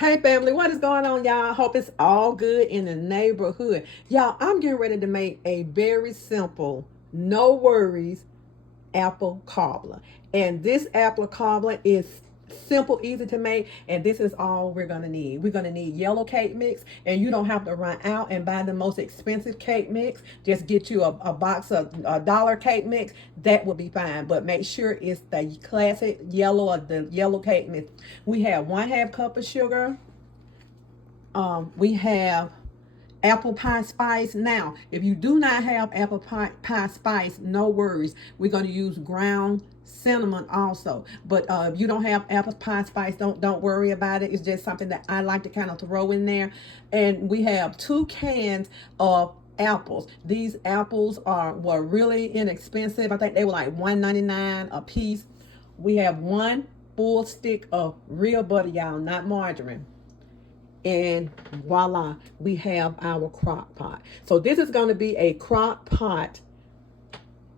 Hey family, what is going on, y'all? Hope it's all good in the neighborhood. Y'all, I'm getting ready to make a very simple, no worries apple cobbler. And this apple cobbler is simple, easy to make, and this is all we're gonna need. We're gonna need yellow cake mix, and you don't have to run out and buy the most expensive cake mix. Just get you a box of $1 cake mix. That would be fine, but make sure it's the classic yellow or the yellow cake mix. We have 1/2 cup of sugar. We have apple pie spice. Now, if you do not have apple pie spice, no worries. We're going to use ground cinnamon also. But if you don't have apple pie spice, don't worry about it. It's just something that I like to kind of throw in there. And we have 2 cans of apples. These apples were really inexpensive. I think they were like $1.99 a piece. We have 1 full stick of real butter, y'all, not margarine. And voila, we have our crock pot. So this is going to be a crock pot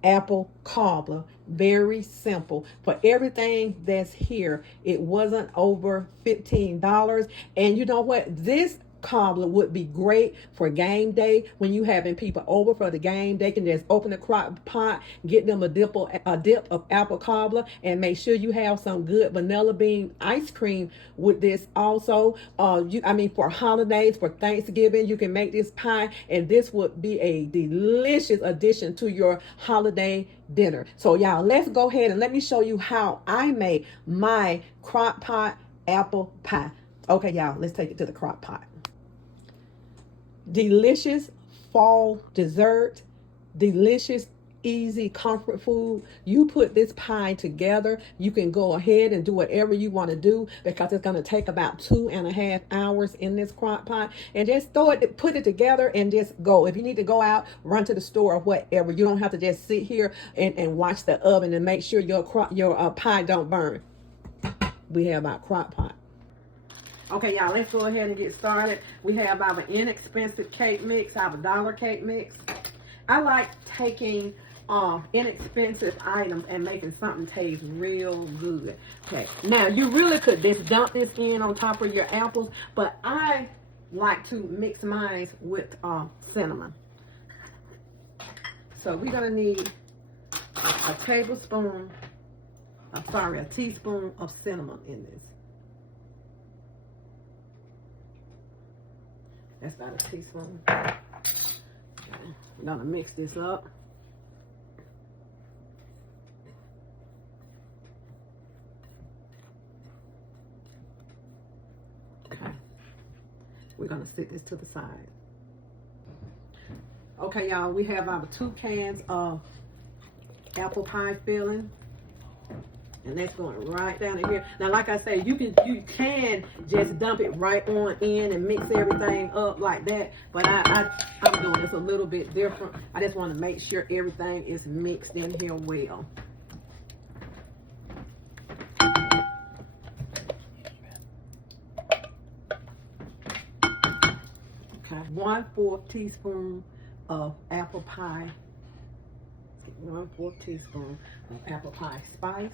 apple cobbler. Very simple. For everything that's here, it wasn't over $15. And you know what? This cobbler would be great for game day. When you having people over for the game, they can just open the crock pot, get them a dip of apple cobbler, and make sure you have some good vanilla bean ice cream with this also. For holidays, for Thanksgiving, you can make this pie, and this would be a delicious addition to your holiday dinner. So y'all, let's go ahead and let me show you how I make my crock pot apple pie. Okay, y'all, let's take it to the crock pot. Delicious fall dessert, delicious easy comfort food. You put this pie together, you can go ahead and do whatever you want to do, because it's going to take about 2.5 hours in this crock pot. And just put it together and just go. If you need to go out, run to the store or whatever, you don't have to just sit here and watch the oven and make sure your pie don't burn. We have our crock pot. Okay, y'all, let's go ahead and get started. We have our inexpensive cake mix, our $1 cake mix. I like taking inexpensive items and making something taste real good. Okay, now you really could just dump this in on top of your apples, but I like to mix mine with cinnamon. So we're gonna need a teaspoon of cinnamon in this. That's about a teaspoon. Okay. I'm gonna mix this up. Okay. We're gonna stick this to the side. Okay, y'all, we have our 2 cans of apple pie filling. And that's going right down in here. Now, like I say, you can just dump it right on in and mix everything up like that. But I'm doing this a little bit different. I just want to make sure everything is mixed in here well. Okay, 1/4 teaspoon of apple pie. 1/4 teaspoon of apple pie spice.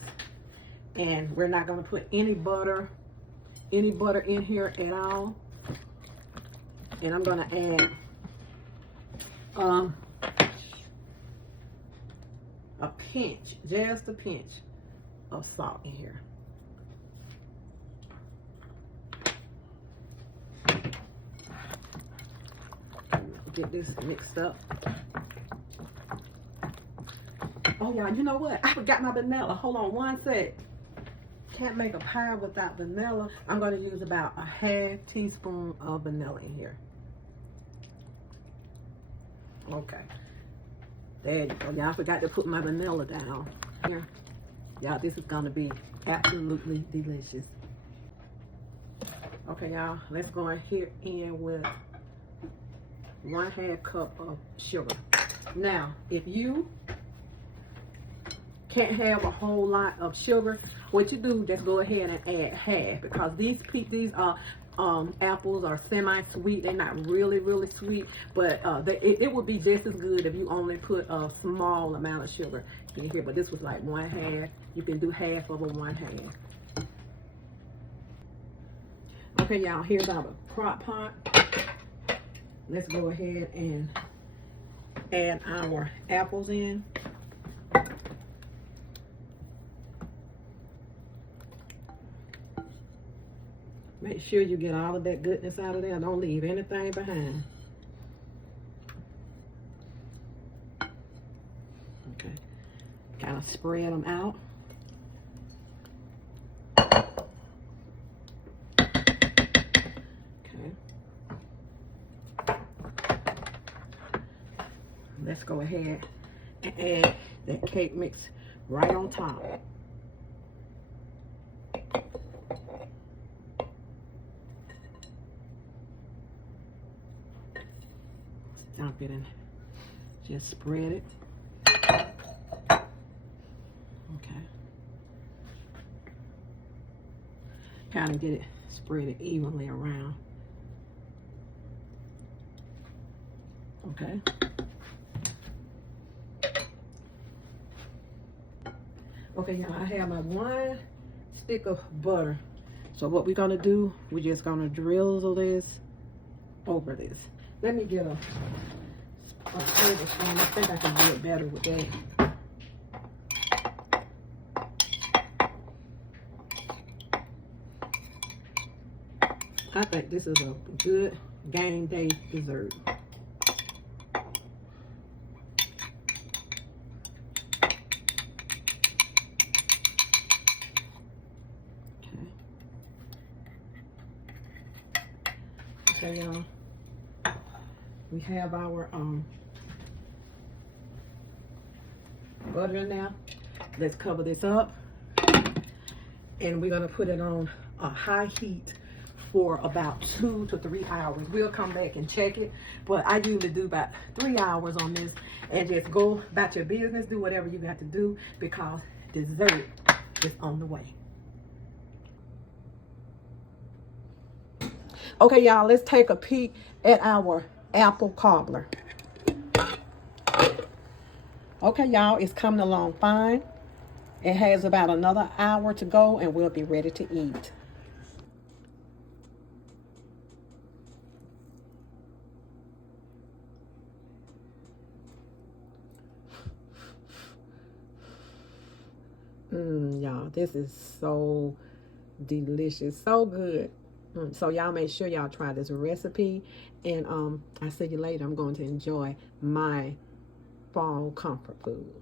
And we're not going to put any butter in here at all. And I'm going to add a pinch, just a pinch of salt in here. Get this mixed up. Oh yeah, you know what? I forgot my vanilla. Hold on one sec. Can't make a pie without vanilla. I'm going to use about a 1/2 teaspoon of vanilla in here. Okay. There you go. Y'all, I forgot to put my vanilla down here. Y'all, this is going to be absolutely delicious. Okay, y'all, let's go in here with 1/2 cup of sugar. Now, if you can't have a whole lot of sugar, what you do, just go ahead and add 1/2, because these apples are semi-sweet. They're not really sweet, but it would be just as good if you only put a small amount of sugar in here. But this was like 1/2. You can do half of a 1/2. Okay, y'all, here's our crock pot. Let's go ahead and add our apples in. Make sure you get all of that goodness out of there. Don't leave anything behind. Okay. Kind of spread them out. Okay. Let's go ahead and add that cake mix right on top. Dump it and just spread it. Okay. Kind of get it, spread it evenly around. Okay. Okay, y'all, I have my 1 stick of butter. So what we're gonna do, we're just gonna drizzle this over this. Let me get a table spoon. I think I can do it better with that. I think this is a good game day dessert. Okay, y'all. We have our butter in there. Let's cover this up. And we're gonna put it on a high heat for about 2 to 3 hours. We'll come back and check it, but I usually do about 3 hours on this, and just go about your business, do whatever you got to do, because dessert is on the way. Okay, y'all, let's take a peek at our apple cobbler. Okay, y'all, it's coming along fine. It has about another hour to go, and we'll be ready to eat. Y'all, this is so delicious, so good. So y'all make sure y'all try this recipe, and I'll see you later. I'm going to enjoy my fall comfort food.